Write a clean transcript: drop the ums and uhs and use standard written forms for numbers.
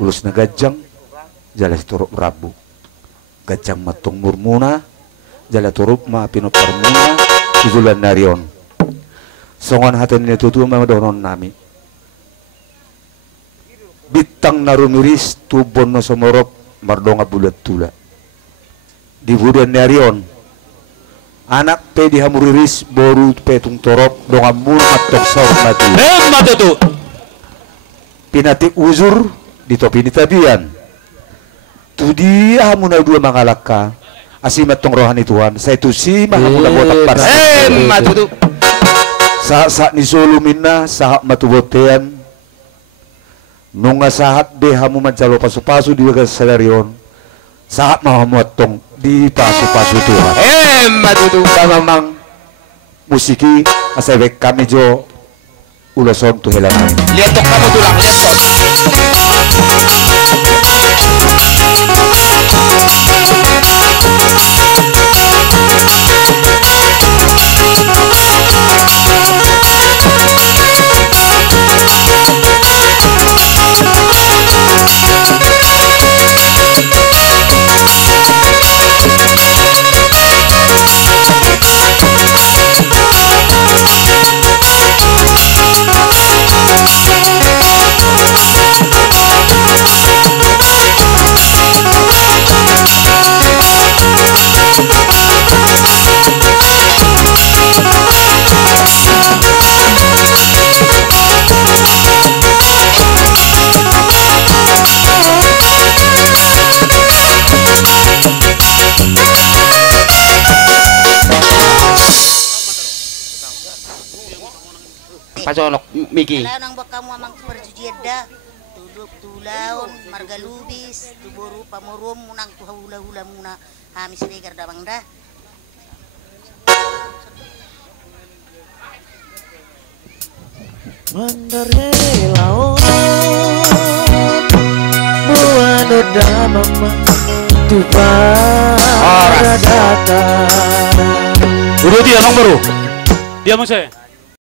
Ulus na gajang jala turuk rabu gajang matung murmuna jala turuk ma pinoparmuna uzulan narion songon haten ni tutu mamadonon nami bitang narumiris tubon no somorok mardonga bulat tula di budan narion anak pe dihamuriris boru petung torok donga mur matok saur matu matutu pinatik uzur di topi di tabian tu dia muna dua mangalaka asimat tong rohani Tuhan saya tu si mahamuna botak panas matutu sa ni solo minna sahak matubotean nunga sahat de hamu mancalo pasu-pasu di wagas salarion sahat mahamuat tong di pasu-pasu Tuhan matutu mamang musiki asebek kami jo ulason tu helangan lihat tok kamu tulang lihat tok pacolok Miki. Kalau nang bakamu amang perjujieda, tuluk tulaun, marga lubis, tuburu pamurum munang tuha hula-hula muna hamis regar damang dah. Mandare laut buanu damama tuba datang. Buru dia nong baru. Dia mau saya.